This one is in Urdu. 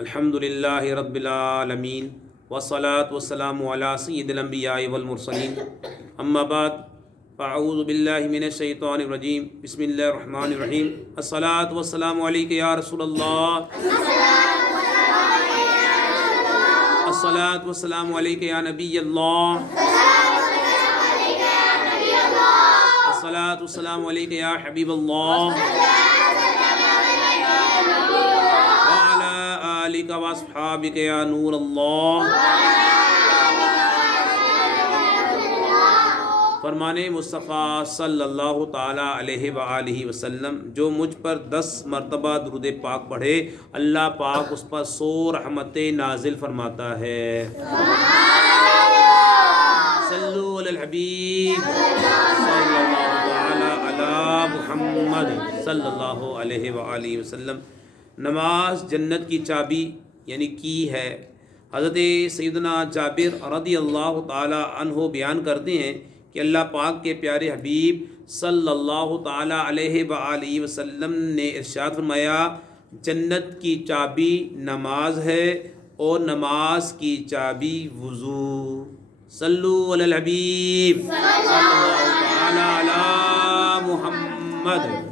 الحمدللہ رب العالمین والصلاة والسلام علی سید الانبیاء والمرسلین اما بعد فاعوذ باللہ من الشیطان الرجیم بسم اللہ الرحمن الرحیم الصلاة والسلام علیک یا رسول اللہ الصلاة والسلام علیک یا نبی اللہ الصلاة والسلام علیک یا حبیب اللہ آلک و اصحابک یا نور اللہ۔ فرمان مصطفیٰ صلی اللہ تعالیٰ علیہ وآلہ وسلم، جو مجھ پر 10 مرتبہ درود پاک پڑھے اللہ پاک اس پر 100 رحمتیں نازل فرماتا ہے۔ صلو علی الحبیب صلی اللہ تعالیٰ علی محمد صلی اللہ علیہ وآلہ وسلم۔ نماز جنت کی چابی یعنی کی ہے۔ حضرت سیدنا جابر رضی اللہ تعالی عنہ بیان کرتے ہیں کہ اللہ پاک کے پیارے حبیب صلی اللہ تعالی علیہ وآلہ وسلم نے ارشاد فرمایا، جنت کی چابی نماز ہے اور نماز کی چابی وضو۔ صلو علی الحبیب صلی اللہ تعالی علی محمد۔